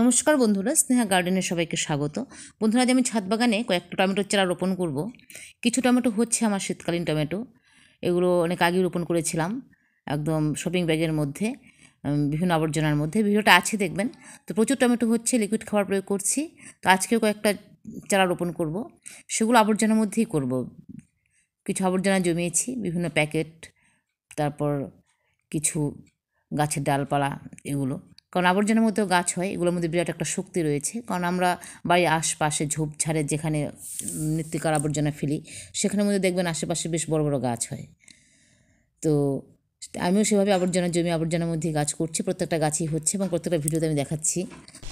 নমস্কার বন্ধুরা, স্নেহা গার্ডেনে সবাইকে স্বাগত। বন্ধুরা, আজ আমি ছাদ বাগানে কয়েকটা টমেটোর চারা রোপণ করব। কিছু টমেটো হচ্ছে আমার শীতকালীন টমেটো, এগুলো অনেক আগে রোপণ করেছিলাম একদম শপিং ব্যাগের মধ্যে, বিভিন্ন আবর্জনার মধ্যে। ভিডিওটা আছে দেখবেন। তো প্রচুর টমেটো হচ্ছে, লিকুইড খাবার প্রয়োগ করছি। তো আজকেও কয়েকটা চারা রোপণ করব, সেগুলো আবর্জনার মধ্যেই করব। কিছু আবর্জনা জমিয়েছি, বিভিন্ন প্যাকেট, তারপর কিছু গাছের ডালপালা, এগুলো। কারণ আবর্জনার মধ্যেও গাছ হয়, এগুলোর মধ্যে বিরাট একটা শক্তি রয়েছে। কারণ আমরা বাড়ির আশপাশে ঝোপঝাড়ে যেখানে মৃত্তিকার আবর্জনা ফেলি, সেখানের মধ্যে দেখবেন আশেপাশে বেশ বড় বড় গাছ হয়। তো আমিও সেভাবে আবর্জনা জমি আবর্জনার মধ্যেই গাছ করছি, প্রত্যেকটা গাছই হচ্ছে এবং প্রত্যেকটা ভিডিওতে আমি দেখাচ্ছি।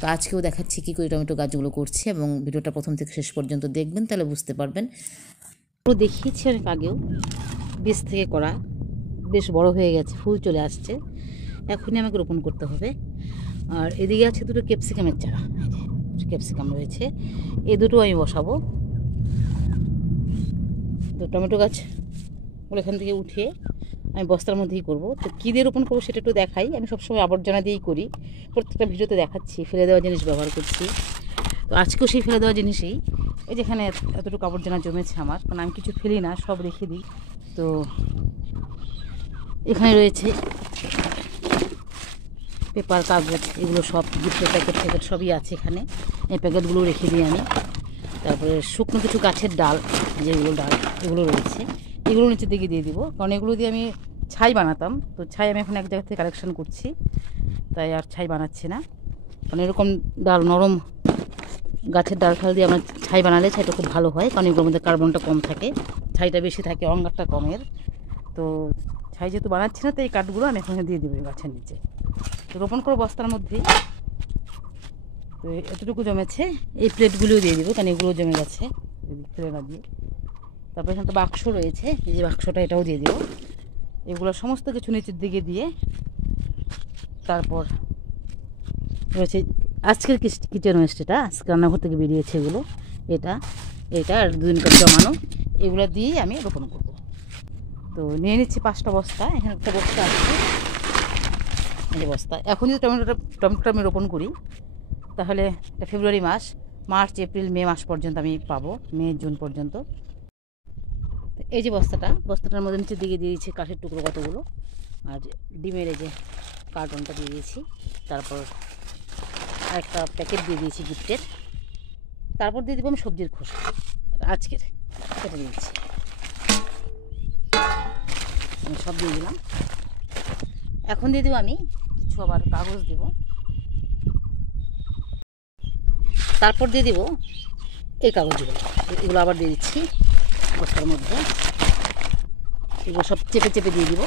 তো আজকেও দেখাচ্ছি কী করে টমেটো গাছগুলো করছি, এবং ভিডিওটা প্রথম থেকে শেষ পর্যন্ত দেখবেন, তাহলে বুঝতে পারবেন। পুরো দেখিয়েছি অনেক আগেও, বীজ থেকে করা, বেশ বড় হয়ে গেছে, ফুল চলে আসছে। এখনই আমাকে রোপণ করতে হবে। আর এদিকে আছে দুটো ক্যাপসিকামের চারা, ক্যাপসিকাম রয়েছে, এই দুটো আমি বসাবো। তো টমেটো গাছগুলো এখান থেকে উঠিয়ে আমি বস্তার মধ্যেই করব। তো কী দিয়ে রোপণ করবো সেটা একটু দেখাই। আমি সবসময় আবর্জনা দিয়েই করি, প্রত্যেকটা ভিডিওতে দেখাচ্ছি। ফেলে দেওয়া জিনিস ব্যবহার করছি, তো আজকেও সেই ফেলে দেওয়া জিনিসই। এই যেখানে এতটুকু আবর্জনা জমেছে আমার, কারণ আমি কিছু ফেলি না, সব রেখে দিই। তো এখানে রয়েছে পেপার, কাগজ, এগুলো সব গিফটের প্যাকেট সবই আছে এখানে। এই প্যাকেটগুলো রেখে দিই আমি। তারপরে শুকনো কিছু গাছের ডাল, যেগুলো ডাল এগুলো রয়েছে, এগুলো নিচের দিকে দিয়ে দিব। কারণ এগুলো দিয়ে আমি ছাই বানাতাম। তো ছাই আমি এখন এক জায়গা থেকে কালেকশন করছি, তাই আর ছাই বানাচ্ছি না। কারণ এরকম ডাল, নরম গাছের ডাল ফাল দিয়ে আমার ছাই বানালে ছাইটা খুব ভালো হয়। কারণ এগুলোর মধ্যে কার্বনটা কম থাকে, ছাইটা বেশি থাকে, অঙ্গারটা কমের। তো ছাই যেহেতু বানাচ্ছি না, তো এই কাঠগুলো আমি এখন দিয়ে দেবো গাছের নিচে। তো রোপণ করো বস্তার মধ্যেই। তো এতটুকু জমেছে, এই প্লেটগুলোও দিয়ে দেবো, কারণ এগুলো জমে গেছে, ফেলে না দিয়ে। তারপর এখানে একটা বাক্স রয়েছে, এই যে বাক্সটা, এটাও দিয়ে দেবো। এগুলো সমস্ত কিছু নিচের দিকে দিয়ে, তারপর রয়েছে আজকের কিচেন ওয়েস্ট, এটা আজকে রান্নাঘর থেকে বেরিয়েছে এগুলো, এটা আর দুদিনকার জমানো, এগুলো দিয়েই আমি রোপণ করব। তো নিয়ে নিচ্ছি 5টা বস্তা। এখানে একটা বস্তা আছে, এই যে বস্তা। এখন যদি টমেটোটা আমি রোপণ করি, তাহলে ফেব্রুয়ারি মাস, মার্চ, এপ্রিল, মে মাস পর্যন্ত আমি পাবো, মে জুন পর্যন্ত। এই যে বস্তাটার মধ্যে নিচের দিকে দিয়ে দিয়েছি কাঠের টুকরো কতগুলো, আর ডিমের এই যে কার্টনটা দিয়ে দিয়েছি। তারপর একটা প্যাকেট দিয়ে দিয়েছি গিফটের। তারপর দিয়ে দেবো আমি সবজির খোসা, আজকের কেটে দিয়েছি, আমি সব দিয়ে দিলাম। এখন দিয়ে দেবো আমি কিছু আবার কাগজ দেবো। তারপর দিয়ে দেবো এই কাগজগুলো, এগুলো আবার দিয়ে দিচ্ছি বস্তার মধ্যে। এগুলো সব চেপে চেপে দিয়ে দিব,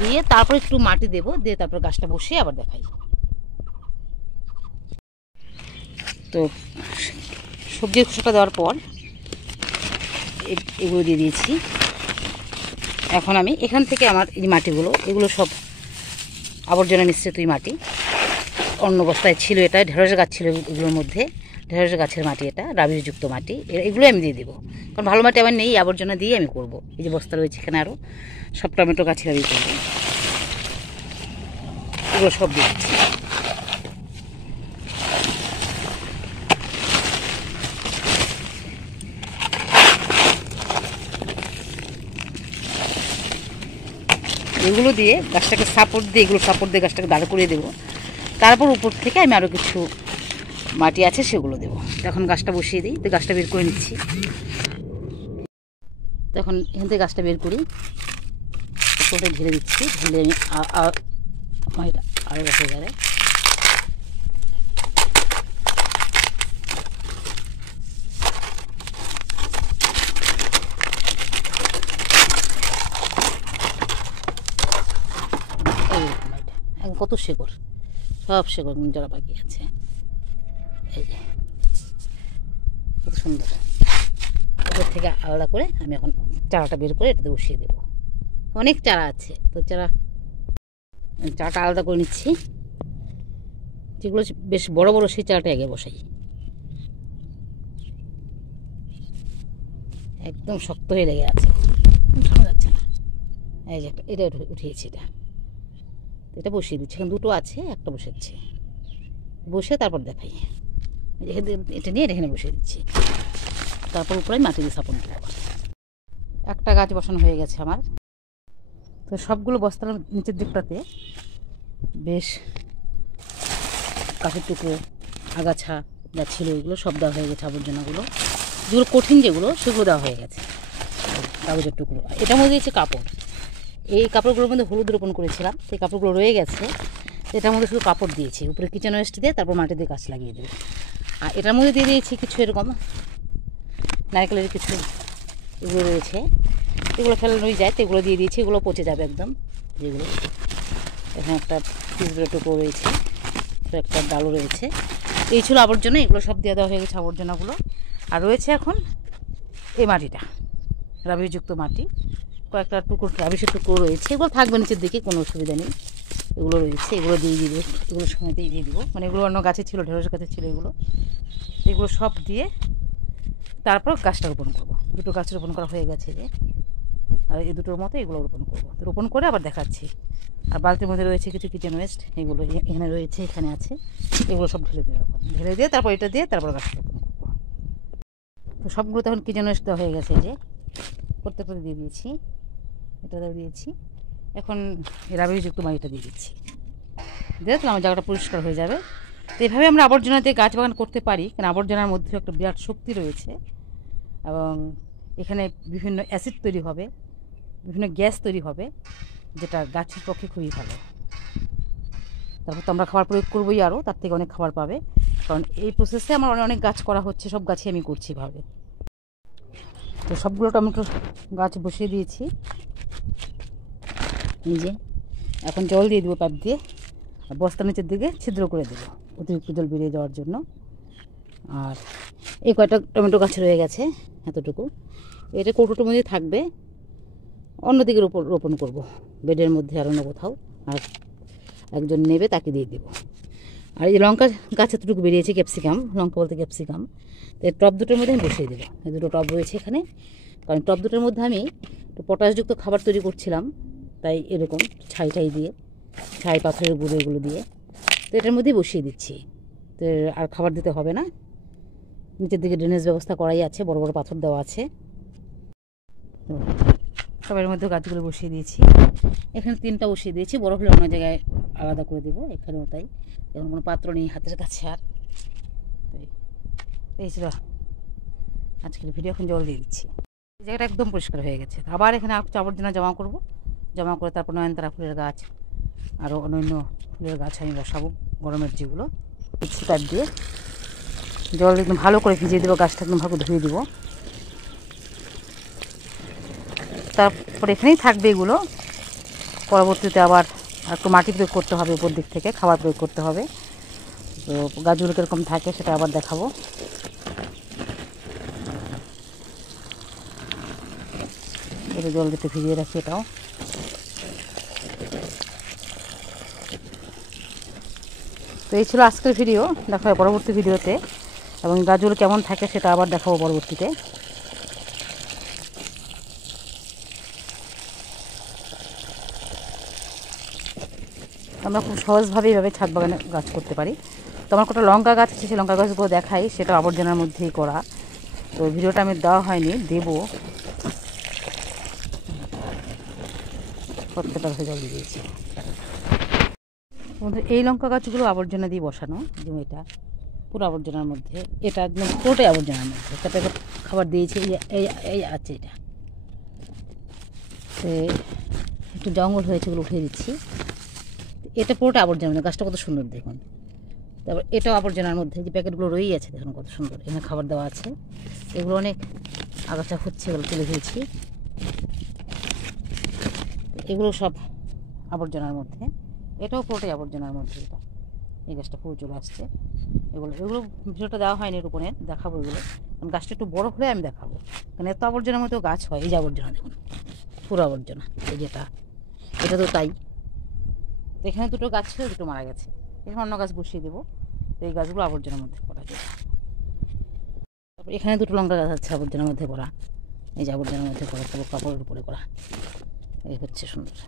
দিয়ে তারপর একটু মাটি দেবো, দিয়ে তারপর গাছটা বসিয়ে আবার দেখাই। তো সবজির খোসাটা দেওয়ার পর এগুলো দিয়ে দিয়েছি। এখন আমি এখান থেকে আমার এই মাটিগুলো, এগুলো সব আবর্জনা মিশ্রিত মাটি, অন্য বস্তায় ছিল, এটা ঢেঁড়স গাছ ছিল এগুলোর মধ্যে, ঢেঁড়স গাছের মাটি, এটা রাবিশযুক্ত মাটি, এগুলো আমি দিয়ে দেবো। কারণ ভালো মাটি আমার নেই, আবর্জনা দিয়ে আমি করব। এই যে বস্তা রয়েছে এখানে, আরও সব টমেটো গাছের আমি করবো, এগুলো সব দিয়ে দিচ্ছি। এগুলো দিয়ে গাছটাকে সাপোর্ট দিয়ে, এগুলো সাপোর্ট দিয়ে গাছটাকে দাঁড় করিয়ে দেবো। তারপর উপর থেকে আমি আরও কিছু মাটি আছে সেগুলো দেবো। এখন গাছটা বসিয়ে দিই, তো গাছটা বের করে নিচ্ছি। তো এখন এখান থেকে গাছটা বের করি, উপরে ঢেলে দিচ্ছি, ঢেলে আমি মাটিটা আরও বসে যাবে। কত শেকড়, সব শেকড় জড়া পাকি আছে, এই যে কত সুন্দর। ওদের থেকে আলাদা করে আমি এখন চারাটা বের করে এটাতে বসিয়ে দেবো। অনেক চারা আছে, তো চারাটা আলাদা করে নিচ্ছি। যেগুলো বেশ বড় বড় সেই চারাটা আগে বসাই, একদম শক্ত হয়ে লেগে আছে, উঠানো যাচ্ছে না। এই যে এটা উঠিয়েছি, এটা বসিয়ে দিচ্ছি। এখানে দুটো আছে, একটা বসাচ্ছি। বসে তারপর দেখাই। এটা নিয়ে এখানে বসিয়ে দিচ্ছি, তারপর উপরে মাটি দিয়ে স্থাপন করবো। একটা গাছ বসানো হয়ে গেছে আমার। তো সবগুলো বস্তার নিচের দিকটাতে বেশ কাঠের টুকরো, আগাছা যা ছিল এগুলো সব দেওয়া হয়ে গেছে। আবর্জনাগুলো যেগুলো কঠিন যেগুলো সেগুলো দেওয়া হয়ে গেছে, কাগজের টুকরো। এটার মধ্যে দিয়েছে কাপড়। এই কাপড়গুলোর মধ্যে হলুদ রোপণ করেছিলাম, সেই কাপড়গুলো রয়ে গেছে। এটার মধ্যে শুধু কাপড় দিয়েছি, উপরে কিচেন ওয়েস্ট দিয়ে তারপর মাটি দিয়ে গাছ লাগিয়ে দেবো। আর এটার মধ্যে দিয়ে দিয়েছি কিছু এরকম নারকেলের কিছু এগুলো রয়েছে, এগুলো ফেলানোই যায়, তো এগুলো দিয়ে দিয়েছি। এগুলো পচে যাবে একদম। যেগুলো এখানে একটা পিসগুলো টুকরো রয়েছে, একটা ডালও রয়েছে। এই ছিল আবর্জনা, এগুলো সব দিয়ে দেওয়া হয়ে গেছে আবর্জনাগুলো। আর রয়েছে এখন এই মাটিটা, রাবিশযুক্ত মাটি, কয়েকটা টুকরো রাবিশের টুকরো রয়েছে। এগুলো থাকবে নিচের দিকে, কোনো অসুবিধা নেই। এগুলো রয়েছে, এগুলো দিয়ে দেবো, এগুলো সময় দিয়ে দেবো। মানে এগুলো অন্য গাছে ছিল, ঢেঁড়স গাছে ছিল এগুলো সব দিয়ে তারপর গাছটা রোপণ করবো। দুটো গাছ রোপণ করা হয়ে গেছে যে, আর এই দুটোর মতো এগুলো রোপণ করবো। রোপণ করে আবার দেখাচ্ছি। আর বালতির মধ্যে রয়েছে কিছু কিচেন ওয়েস্ট, এগুলো এখানে রয়েছে, এখানে আছে। এগুলো সব ঢেলে দেওয়া, ঢেলে দিয়ে তারপর এটা দিয়ে তারপর গাছটা রোপণ করবো। তো সবগুলো তখন কিচেন ওয়েস্ট দেওয়া হয়ে গেছে যে, প্রত্যেকটা দিয়ে দিয়েছি, এটাও দিয়েছি। এখন রাবিশযুক্ত মাটিটা দিয়ে দিচ্ছি, দেখলাম আমার জায়গাটা পরিষ্কার হয়ে যাবে। তো এইভাবে আমরা আবর্জনা দিয়ে গাছ বাগান করতে পারি, কারণ আবর্জনার মধ্যে একটা বিরাট শক্তি রয়েছে এবং এখানে বিভিন্ন অ্যাসিড তৈরি হবে, বিভিন্ন গ্যাস তৈরি হবে, যেটা গাছের পক্ষে খুবই ভালো। তারপর তো আমরা খাবার প্রয়োগ করবোই, আরও তার থেকে অনেক খাবার পাবে। কারণ এই প্রসেসে আমার অনেক গাছ করা হচ্ছে, সব গাছই আমি করছি ভাবে। তো সবগুলো টমেটো গাছ বসিয়ে দিয়েছি। এই যে এখন জল দিয়ে দেবো পাইপ দিয়ে, আর বস্তার নিচের দিকে ছিদ্র করে দেবো অতিরিক্ত জল বেরিয়ে যাওয়ার জন্য। আর এই কয়টা টমেটো গাছ রয়ে গেছে এতটুকু, এটা কৌটোটার মধ্যে থাকবে, অন্যদিকে রোপণ করব বেডের মধ্যে আর অন্য কোথাও। আর একজন নেবে তাকে দিয়ে দেবো। আর এই লঙ্কা গাছ এতটুকু বেরিয়েছে, ক্যাপসিকাম, লঙ্কা বলতে ক্যাপসিকাম। তো এই টব দুটোর মধ্যে আমি বসিয়ে দেবো। এই দুটো টব রয়েছে এখানে, কারণ টব দুটোর মধ্যে আমি একটু পটাশযুক্ত খাবার তৈরি করছিলাম, তাই এরকম ছাই দিয়ে, ছাই পাথরের গুঁড়ো এগুলো দিয়ে। তো এটার মধ্যেই বসিয়ে দিচ্ছি। তো আর খাবার দিতে হবে না। নিচের দিকে ড্রেনেজ ব্যবস্থা করাই আছে, বড় বড় পাথর দেওয়া আছে। সবের মধ্যে গাছগুলো বসিয়ে দিয়েছি। এখানে 3টা বসিয়ে দিয়েছি, বড় হলে অন্য জায়গায় আলাদা করে দেবো। এখানেও তাই, এখন কোনো পাত্র নেই হাতের কাছে। আর এই ছিল আজকের ভিডিও। এখন জল দিয়ে দিচ্ছি, জায়গাটা একদম পরিষ্কার হয়ে গেছে। আবার এখানে আবর্জনা জমা করব, জমা করে তারপর নয়নতারা ফুলের গাছ, আরও অন্যান্য ফুলের গাছ আমি বসাবো, গরমের যেগুলো। পাইপ দিয়ে জল একদম ভালো করে ভিজিয়ে দেবো, গাছটা একদম ভালো ধুয়ে দেবো। তারপর এখানেই থাকবে এগুলো। পরবর্তীতে আবার একটু মাটি প্রয়োগ করতে হবে, উপর দিক থেকে খাবার প্রয়োগ করতে হবে। তো গাছগুলো কীরকম থাকে সেটা আবার দেখাবো। এটা জল দিতে ভিজিয়ে রাখি এটাও। তো এই ছিল আজকের ভিডিও, দেখা হয় পরবর্তী ভিডিওতে। এবং গাছগুলো কেমন থাকে সেটা আবার দেখাবো পরবর্তীতে। আমরা খুব সহজভাবে এইভাবে ছাদ বাগানে গাছ করতে পারি। তো আমার কটা লঙ্কা গাছ আছে, সেই লঙ্কা গাছগুলো দেখাই, সেটা আবর্জনার মধ্যেই করা। তো ভিডিওটা আমি দেওয়া হয়নি, দেবো। প্রত্যেকটা গাছে জল দিয়ে দিয়েছি। এই লঙ্কা গাছগুলো আবর্জনা দিয়ে বসানো, যেমন এটা পুরো আবর্জনার মধ্যে, এটা একদম পুরোটাই আবর্জনার মধ্যে। তাতে খাবার দিয়েছি, এই আছে এটা। তো একটু জঙ্গল হয়েছে, ওগুলো উঠিয়ে দিচ্ছি। এটা পুরোটা আবর্জনার মধ্যে, গাছটা কত সুন্দর দেখুন। তারপর এটাও আবর্জনার মধ্যে, যে প্যাকেটগুলো রয়েই আছে দেখুন কত সুন্দর। এখানে খাবার দেওয়া আছে, এগুলো অনেক আগাছা হচ্ছে, এগুলো তুলে ফেলছি। এগুলো সব আবর্জনার মধ্যে, এটাও পুরোটাই আবর্জনার মধ্যে। এটা এই গাছটা পুরো চলে আসছে। এগুলো ভিডিওটা দেওয়া হয়নি রোপণের, দেখাবো এগুলো। কারণ গাছটা একটু বড় হলে আমি দেখাবো, কারণ এত আবর্জনার মতো গাছ হয়। এই যে আবর্জনা দেখুন, পুরো আবর্জনা। এই যেটা, এটা তো তাই। তো এখানে দুটো গাছ ছিল, দুটো মারা গেছে। এখানে অন্য গাছ বসিয়ে দেবো। তো এই গাছগুলো আবর্জনার মধ্যে করা যায়। তারপর এখানে দুটো লঙ্কা গাছ আছে আবর্জনার মধ্যে করা, এই যে আবর্জনার মধ্যে করা, তারপর কাপড়ের উপরে করা। এই হচ্ছে সুন্দর।